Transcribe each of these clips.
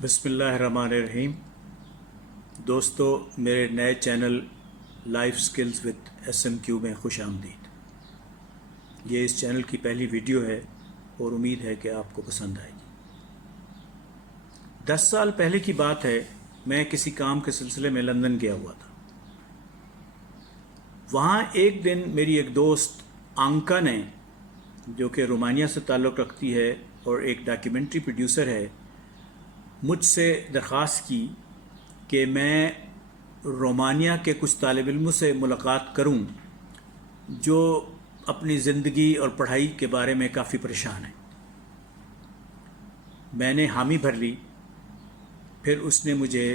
بسم اللہ الرحمن الرحیم۔ دوستو، میرے نئے channel life skills with SMQ میں خوش آمدید۔ یہ اس چینل کی پہلی ویڈیو ہے اور امید ہے کہ آپ کو پسند آئے گی۔ 10 سال پہلے کی بات ہے، میں کسی کام کے سلسلے میں لندن گیا ہوا تھا۔ وہاں ایک دن میری ایک دوست آنکا نے، جو کہ رومانیہ سے تعلق رکھتی ہے اور ایک ڈاکیومنٹری پروڈیوسر ہے، مجھ سے درخواست کی کہ میں رومانیہ کے کچھ طالب علموں سے ملاقات کروں جو اپنی زندگی اور پڑھائی کے بارے میں کافی پریشان ہیں۔ میں نے حامی بھر لی۔ پھر اس نے مجھے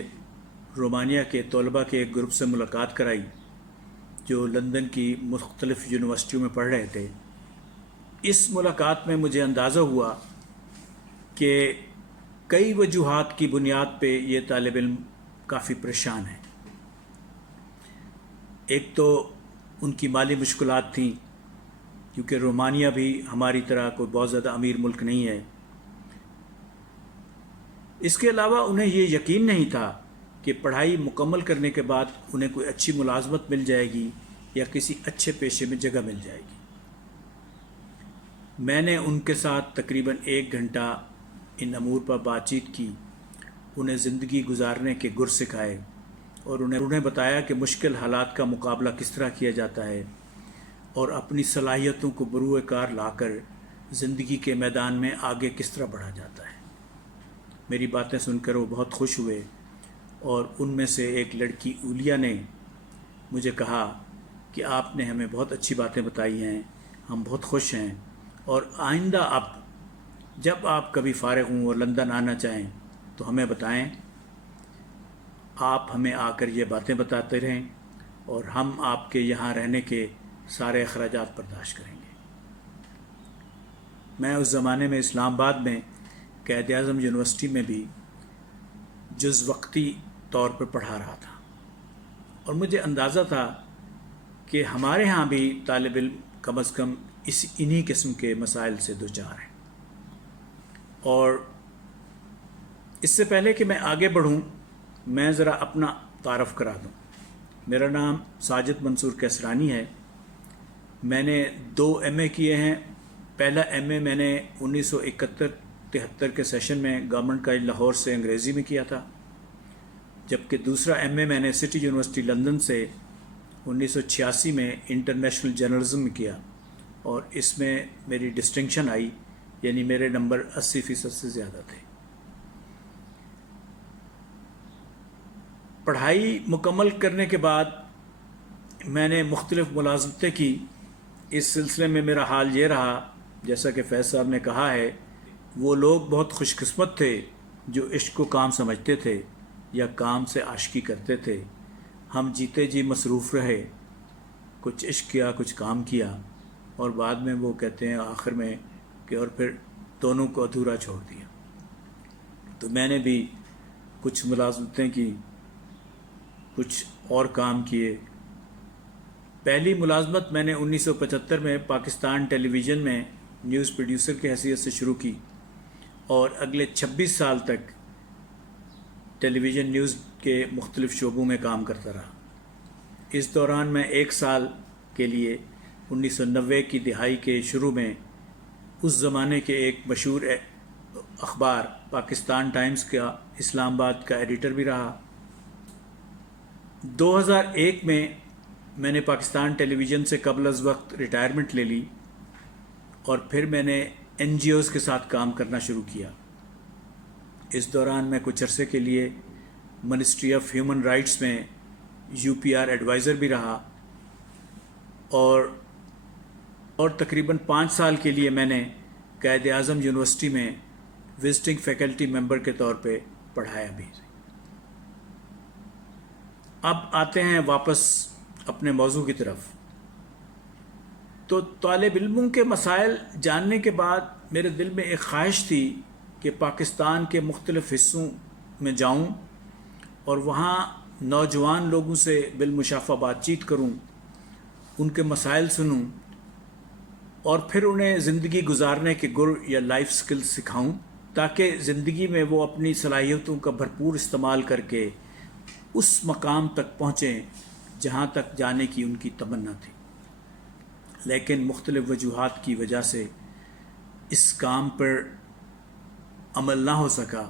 رومانیہ کے طلباء کے ایک گروپ سے ملاقات کرائی جو لندن کی مختلف یونیورسٹیوں میں پڑھ رہے تھے۔ اس ملاقات میں مجھے اندازہ ہوا کہ کئی وجوہات کی بنیاد پہ یہ طالب علم کافی پریشان ہیں۔ ایک تو ان کی مالی مشکلات تھیں، کیونکہ رومانیہ بھی ہماری طرح کوئی بہت زیادہ امیر ملک نہیں ہے۔ اس کے علاوہ انہیں یہ یقین نہیں تھا کہ پڑھائی مکمل کرنے کے بعد انہیں کوئی اچھی ملازمت مل جائے گی یا کسی اچھے پیشے میں جگہ مل جائے گی۔ میں نے ان کے ساتھ تقریباً 1 گھنٹہ ان امور پر بات چیت کی، انہیں زندگی گزارنے کے گر سکھائے اور انہیں بتایا کہ مشکل حالات کا مقابلہ کس طرح کیا جاتا ہے اور اپنی صلاحیتوں کو بروئے کار لا کر زندگی کے میدان میں آگے کس طرح بڑھا جاتا ہے۔ میری باتیں سن کر وہ بہت خوش ہوئے اور ان میں سے ایک لڑکی اولیہ نے مجھے کہا کہ آپ نے ہمیں بہت اچھی باتیں بتائی ہیں، ہم بہت خوش ہیں، اور آئندہ اب جب آپ کبھی فارغ ہوں اور لندن آنا چاہیں تو ہمیں بتائیں، آپ ہمیں آ کر یہ باتیں بتاتے رہیں اور ہم آپ کے یہاں رہنے کے سارے اخراجات برداشت کریں گے۔ میں اس زمانے میں اسلام آباد میں قائد اعظم یونیورسٹی میں بھی جز وقتی طور پر پڑھا رہا تھا، اور مجھے اندازہ تھا کہ ہمارے ہاں بھی طالب علم کم از کم انہی قسم کے مسائل سے دوچار ہیں۔ اور اس سے پہلے کہ میں آگے بڑھوں، میں ذرا اپنا تعارف کرا دوں۔ میرا نام ساجد منصور کیسرانی ہے۔ میں نے 2 MA کیے ہیں۔ پہلا MA میں نے 1971-73 کے سیشن میں گورنمنٹ کالج لاہور سے انگریزی میں کیا تھا، جبکہ دوسرا MA میں نے سٹی یونیورسٹی لندن سے 1986 میں انٹرنیشنل جرنلزم میں کیا، اور اس میں میری ڈسٹنکشن آئی، یعنی میرے نمبر 80% سے زیادہ تھے۔ پڑھائی مکمل کرنے کے بعد میں نے مختلف ملازمتیں کی۔ اس سلسلے میں میرا حال یہ رہا، جیسا کہ فیض صاحب نے کہا ہے، وہ لوگ بہت خوش قسمت تھے جو عشق کو کام سمجھتے تھے یا کام سے عاشقی کرتے تھے۔ ہم جیتے جی مصروف رہے، کچھ عشق کیا، کچھ کام کیا، اور بعد میں وہ کہتے ہیں آخر میں کہ اور پھر دونوں کو ادھورا چھوڑ دیا۔ تو میں نے بھی کچھ ملازمتیں کی، کچھ اور کام کیے۔ پہلی ملازمت میں نے 1975 میں پاکستان ٹیلی ویژن میں نیوز پروڈیوسر کی حیثیت سے شروع کی، اور اگلے 26 سال تک ٹیلی ویژن نیوز کے مختلف شعبوں میں کام کرتا رہا۔ اس دوران میں 1 سال کے لیے 1990 کی دہائی کے شروع میں اس زمانے کے ایک مشہور اخبار پاکستان ٹائمز کا اسلام آباد کا ایڈیٹر بھی رہا۔ 2001 میں نے پاکستان ٹیلی ویژن سے قبل از وقت ریٹائرمنٹ لے لی، اور پھر میں نے NGOs کے ساتھ کام کرنا شروع کیا۔ اس دوران میں کچھ عرصے کے لیے منسٹری آف ہیومن رائٹس میں UPR ایڈوائزر بھی رہا، اور تقریباً 5 سال کے لیے میں نے قائد اعظم یونیورسٹی میں وزٹنگ فیکلٹی ممبر کے طور پہ پڑھایا بھی۔ اب آتے ہیں واپس اپنے موضوع کی طرف۔ تو طالب علموں کے مسائل جاننے کے بعد میرے دل میں ایک خواہش تھی کہ پاکستان کے مختلف حصوں میں جاؤں اور وہاں نوجوان لوگوں سے بالمشافہ بات چیت کروں، ان کے مسائل سنوں، اور پھر انہیں زندگی گزارنے کے گر یا لائف سکلز سکھاؤں تاکہ زندگی میں وہ اپنی صلاحیتوں کا بھرپور استعمال کر کے اس مقام تک پہنچیں جہاں تک جانے کی ان کی تمنا تھی، لیکن مختلف وجوہات کی وجہ سے اس کام پر عمل نہ ہو سکا۔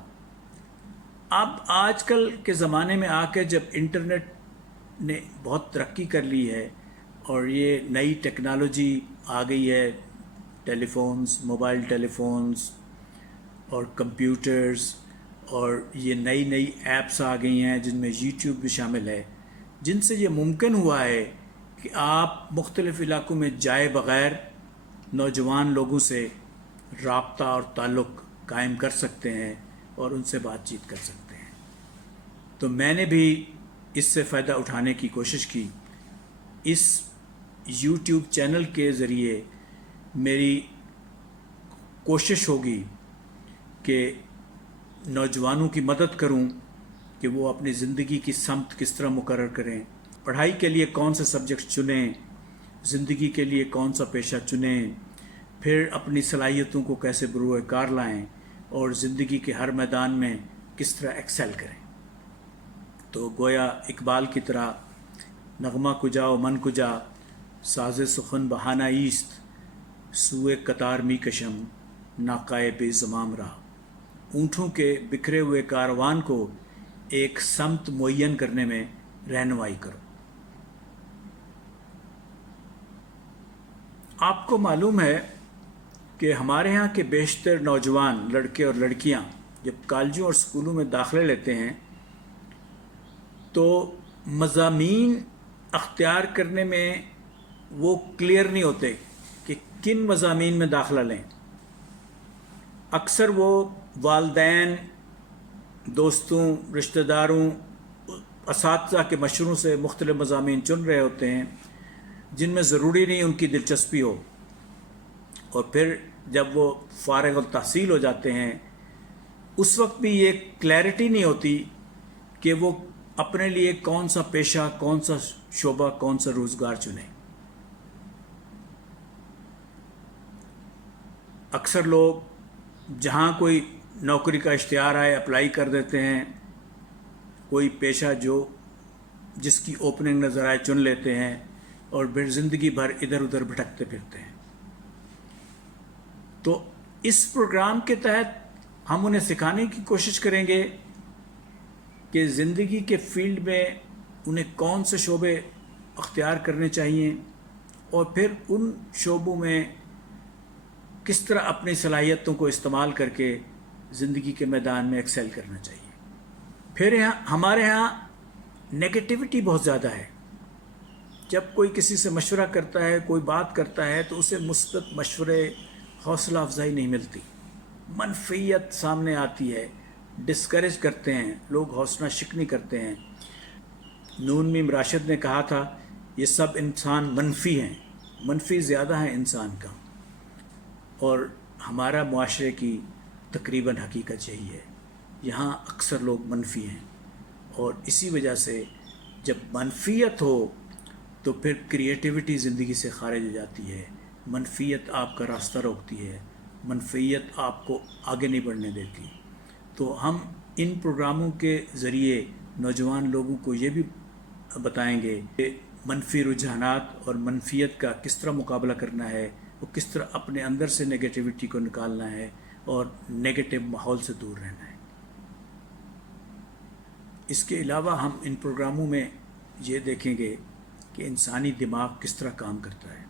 اب آج کل کے زمانے میں آ کے جب انٹرنیٹ نے بہت ترقی کر لی ہے اور یہ نئی ٹیکنالوجی آ گئی ہے، ٹیلی فونز، موبائل ٹیلی فونز اور کمپیوٹرز، اور یہ نئی نئی ایپس آ گئی ہیں جن میں یوٹیوب بھی شامل ہے، جن سے یہ ممکن ہوا ہے کہ آپ مختلف علاقوں میں جائے بغیر نوجوان لوگوں سے رابطہ اور تعلق قائم کر سکتے ہیں اور ان سے بات چیت کر سکتے ہیں۔ تو میں نے بھی اس سے فائدہ اٹھانے کی کوشش کی۔ اس یوٹیوب چینل کے ذریعے میری کوشش ہوگی کہ نوجوانوں کی مدد کروں کہ وہ اپنی زندگی کی سمت کس طرح مقرر کریں، پڑھائی کے لیے کون سے سبجیکٹ چنیں، زندگی کے لیے کون سا پیشہ چنیں، پھر اپنی صلاحیتوں کو کیسے بروئے کار لائیں اور زندگی کے ہر میدان میں کس طرح ایکسل کریں۔ تو گویا اقبال کی طرح نغمہ کجا و من کجا، ساز سخن بہانہ ایست، سوئے قطار می کشم، ناقائے بے زمام رہا۔ اونٹوں کے بکھرے ہوئے کاروان کو ایک سمت معین کرنے میں رہنمائی کرو۔ آپ کو معلوم ہے کہ ہمارے ہاں کے بیشتر نوجوان لڑکے اور لڑکیاں جب کالجوں اور اسکولوں میں داخلے لیتے ہیں تو مضامین اختیار کرنے میں وہ کلیئر نہیں ہوتے کہ کن مضامین میں داخلہ لیں۔ اکثر وہ والدین، دوستوں، رشتہ داروں، اساتذہ کے مشوروں سے مختلف مضامین چن رہے ہوتے ہیں جن میں ضروری نہیں ان کی دلچسپی ہو، اور پھر جب وہ فارغ التحصیل ہو جاتے ہیں اس وقت بھی یہ کلیئرٹی نہیں ہوتی کہ وہ اپنے لیے کون سا پیشہ، کون سا شعبہ، کون سا روزگار چنیں۔ اکثر لوگ جہاں کوئی نوکری کا اشتہار آئے اپلائی کر دیتے ہیں، کوئی پیشہ جس کی اوپننگ نظر آئے چن لیتے ہیں اور پھر زندگی بھر ادھر ادھر بھٹکتے پھرتے ہیں۔ تو اس پروگرام کے تحت ہم انہیں سکھانے کی کوشش کریں گے کہ زندگی کے فیلڈ میں انہیں کون سے شعبے اختیار کرنے چاہیے اور پھر ان شعبوں میں کس طرح اپنی صلاحیتوں کو استعمال کر کے زندگی کے میدان میں ایکسل کرنا چاہیے۔ پھر ہمارے ہاں نیگیٹیوٹی بہت زیادہ ہے۔ جب کوئی کسی سے مشورہ کرتا ہے، کوئی بات کرتا ہے تو اسے مثبت مشورے، حوصلہ افزائی نہیں ملتی، منفیت سامنے آتی ہے، ڈسکریج کرتے ہیں لوگ، حوصلہ شکنی کرتے ہیں۔ نون میم راشد نے کہا تھا یہ سب انسان منفی ہیں، منفی زیادہ ہیں انسان کا، اور ہمارا معاشرے کی تقریباً حقیقت یہی ہے، یہاں اکثر لوگ منفی ہیں، اور اسی وجہ سے جب منفیت ہو تو پھر کریٹیوٹی زندگی سے خارج ہو جاتی ہے، منفیت آپ کا راستہ روکتی ہے، منفیت آپ کو آگے نہیں بڑھنے دیتی۔ تو ہم ان پروگراموں کے ذریعے نوجوان لوگوں کو یہ بھی بتائیں گے کہ منفی رجحانات اور منفیت کا کس طرح مقابلہ کرنا ہے، وہ کس طرح اپنے اندر سے نیگیٹیوٹی کو نکالنا ہے اور نیگیٹو ماحول سے دور رہنا ہے۔ اس کے علاوہ ہم ان پروگراموں میں یہ دیکھیں گے کہ انسانی دماغ کس طرح کام کرتا ہے،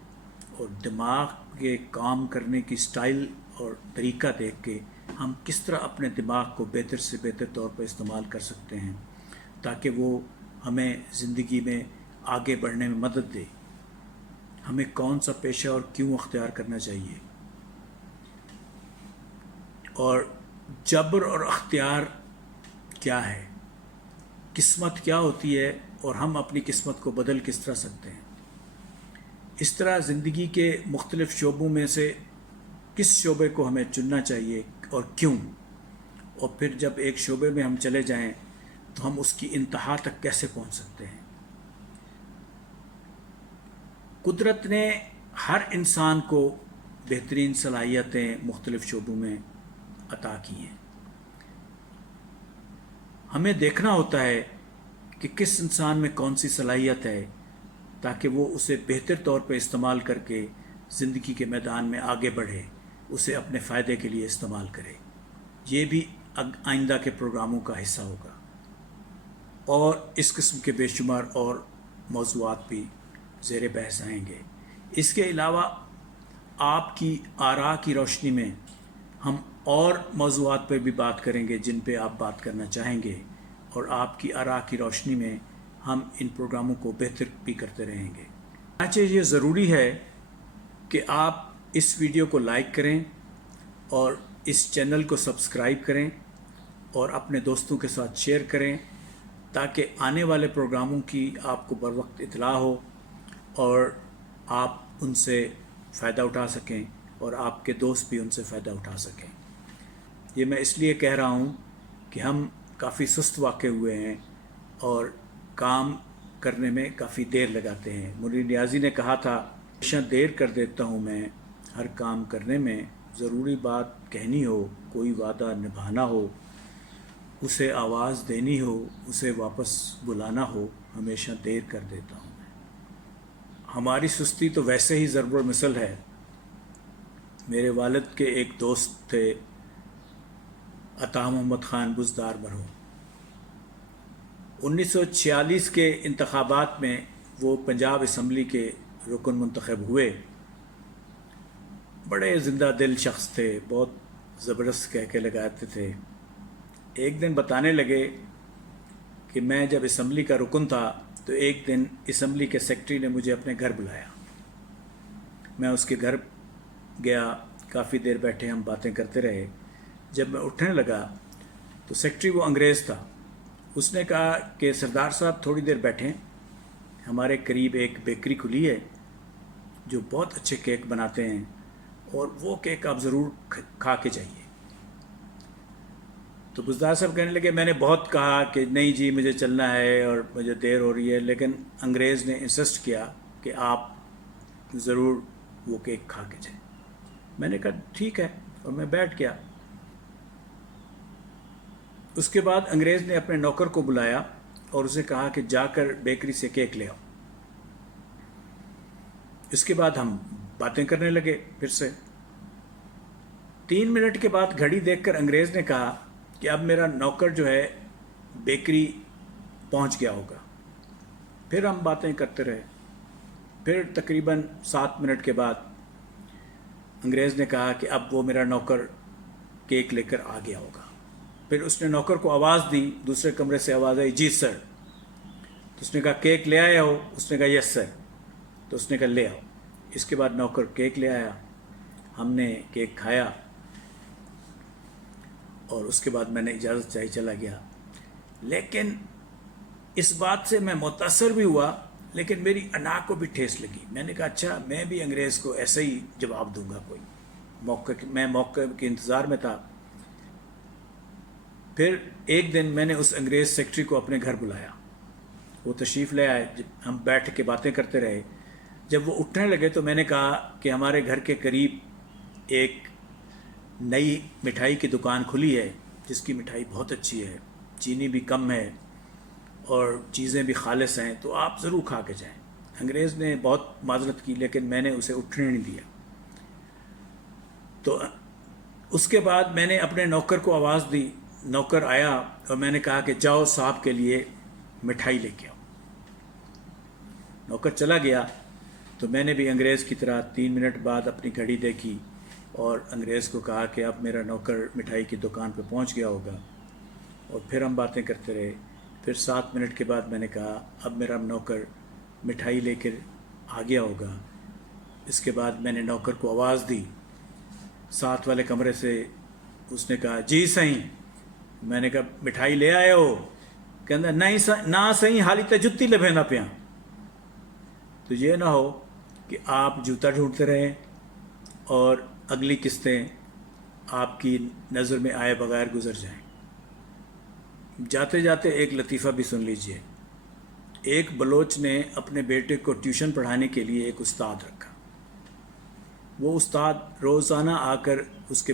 اور دماغ کے کام کرنے کی سٹائل اور طریقہ دیکھ کے ہم کس طرح اپنے دماغ کو بہتر سے بہتر طور پر استعمال کر سکتے ہیں تاکہ وہ ہمیں زندگی میں آگے بڑھنے میں مدد دے۔ ہمیں کون سا پیشہ اور کیوں اختیار کرنا چاہیے، اور جبر اور اختیار کیا ہے، قسمت کیا ہوتی ہے، اور ہم اپنی قسمت کو بدل کس طرح سکتے ہیں۔ اس طرح زندگی کے مختلف شعبوں میں سے کس شعبے کو ہمیں چننا چاہیے اور کیوں، اور پھر جب ایک شعبے میں ہم چلے جائیں تو ہم اس کی انتہا تک کیسے پہنچ سکتے ہیں۔ قدرت نے ہر انسان کو بہترین صلاحیتیں مختلف شعبوں میں عطا کی ہیں۔ ہمیں دیکھنا ہوتا ہے کہ کس انسان میں کون سی صلاحیت ہے تاکہ وہ اسے بہتر طور پہ استعمال کر کے زندگی کے میدان میں آگے بڑھے، اسے اپنے فائدے کے لیے استعمال کرے۔ یہ بھی آئندہ کے پروگراموں کا حصہ ہوگا، اور اس قسم کے بے شمار اور موضوعات بھی زیر بحث آئیں گے۔ اس کے علاوہ آپ کی آراء کی روشنی میں ہم اور موضوعات پر بھی بات کریں گے جن پہ آپ بات کرنا چاہیں گے، اور آپ کی آراء کی روشنی میں ہم ان پروگراموں کو بہتر بھی کرتے رہیں گے۔ چنانچہ یہ ضروری ہے کہ آپ اس ویڈیو کو لائک کریں اور اس چینل کو سبسکرائب کریں اور اپنے دوستوں کے ساتھ شیئر کریں تاکہ آنے والے پروگراموں کی آپ کو بروقت اطلاع ہو اور آپ ان سے فائدہ اٹھا سکیں اور آپ کے دوست بھی ان سے فائدہ اٹھا سکیں۔ یہ میں اس لیے کہہ رہا ہوں کہ ہم کافی سست واقع ہوئے ہیں اور کام کرنے میں کافی دیر لگاتے ہیں۔ منیر نیازی نے کہا تھا، ہمیشہ دیر کر دیتا ہوں میں ہر کام کرنے میں، ضروری بات کہنی ہو، کوئی وعدہ نبھانا ہو، اسے آواز دینی ہو، اسے واپس بلانا ہو، ہمیشہ دیر کر دیتا ہوں میں۔ ہماری سستی تو ویسے ہی ضرب المثل ہے۔ میرے والد کے ایک دوست تھے، عطا محمد خان بزدار مرحوم۔ 1946 کے انتخابات میں وہ پنجاب اسمبلی کے رکن منتخب ہوئے۔ بڑے زندہ دل شخص تھے، بہت زبردست کہہ کے لگاتے تھے۔ ایک دن بتانے لگے کہ میں جب اسمبلی کا رکن تھا تو ایک دن اسمبلی کے سیکرٹری نے مجھے اپنے گھر بلایا۔ میں اس کے گھر گیا، کافی دیر بیٹھے، ہم باتیں کرتے رہے۔ جب میں اٹھنے لگا تو سیکرٹری وہ انگریز تھا، اس نے کہا کہ سردار صاحب تھوڑی دیر بیٹھیں، ہمارے قریب ایک بیکری کھلی ہے جو بہت اچھے کیک بناتے ہیں اور وہ کیک آپ ضرور کھا کے جائیے۔ تو بزدار صاحب کہنے لگے، میں نے بہت کہا کہ نہیں جی مجھے چلنا ہے اور مجھے دیر ہو رہی ہے، لیکن انگریز نے انسسٹ کیا کہ آپ ضرور وہ کیک کھا کے جائیں۔ میں نے کہا ٹھیک ہے، اور میں بیٹھ گیا۔ اس کے بعد انگریز نے اپنے نوکر کو بلایا اور اسے کہا کہ جا کر بیکری سے کیک لے آؤ۔ اس کے بعد ہم باتیں کرنے لگے پھر سے۔ 3 منٹ کے بعد گھڑی دیکھ کر انگریز نے کہا کہ اب میرا نوکر جو ہے بیکری پہنچ گیا ہوگا۔ پھر ہم باتیں کرتے رہے۔ پھر تقریباً 7 منٹ کے بعد انگریز نے کہا کہ اب وہ میرا نوکر کیک لے کر آ گیا ہوگا۔ پھر اس نے نوکر کو آواز دی، دوسرے کمرے سے آواز آئی، جی سر۔ تو اس نے کہا کیک لے آئے ہو؟ اس نے کہا یس سر۔ تو اس نے کہا لے آؤ۔ اس کے بعد نوکر کیک لے آیا، ہم نے کیک کھایا اور اس کے بعد میں نے اجازت چاہی چلا گیا۔ لیکن اس بات سے میں متاثر بھی ہوا، لیکن میری انا کو بھی ٹھیس لگی۔ میں نے کہا اچھا میں بھی انگریز کو ایسے ہی جواب دوں گا کوئی میں موقع کے انتظار میں تھا۔ پھر ایک دن میں نے اس انگریز سیکرٹری کو اپنے گھر بلایا، وہ تشریف لے آئے، ہم بیٹھ کے باتیں کرتے رہے۔ جب وہ اٹھنے لگے تو میں نے کہا کہ ہمارے گھر کے قریب ایک نئی مٹھائی کی دکان کھلی ہے جس کی مٹھائی بہت اچھی ہے، چینی بھی کم ہے اور چیزیں بھی خالص ہیں، تو آپ ضرور کھا کے جائیں۔ انگریز نے بہت معذرت کی لیکن میں نے اسے اٹھنے نہیں دیا۔ تو اس کے بعد میں نے اپنے نوکر کو آواز دی، نوکر آیا اور میں نے کہا کہ جاؤ صاحب کے لیے مٹھائی لے کے آؤ۔ نوکر چلا گیا تو میں نے بھی انگریز کی طرح 3 منٹ بعد اپنی گھڑی دیکھی اور انگریز کو کہا کہ اب میرا نوکر مٹھائی کی دکان پہ پہنچ گیا ہوگا، اور پھر ہم باتیں کرتے رہے۔ پھر 7 منٹ کے بعد میں نے کہا اب میرا نوکر مٹھائی لے کر آ گیا ہوگا۔ اس کے بعد میں نے نوکر کو آواز دی، ساتھ والے کمرے سے اس نے کہا جی صحیح۔ میں نے کہا مٹھائی لے آئے ہو؟ کہنا نہیں نہ صحیح، حالی تے جتی لبھینا پیا۔ تو یہ نہ ہو کہ آپ جوتا ڈھونڈتے رہیں اور اگلی قسطیں آپ کی نظر میں آئے بغیر گزر جائیں۔ جاتے جاتے ایک لطیفہ بھی سن لیجئے۔ ایک بلوچ نے اپنے بیٹے کو ٹیوشن پڑھانے کے لیے ایک استاد رکھا۔ وہ استاد روزانہ آ کر اس کے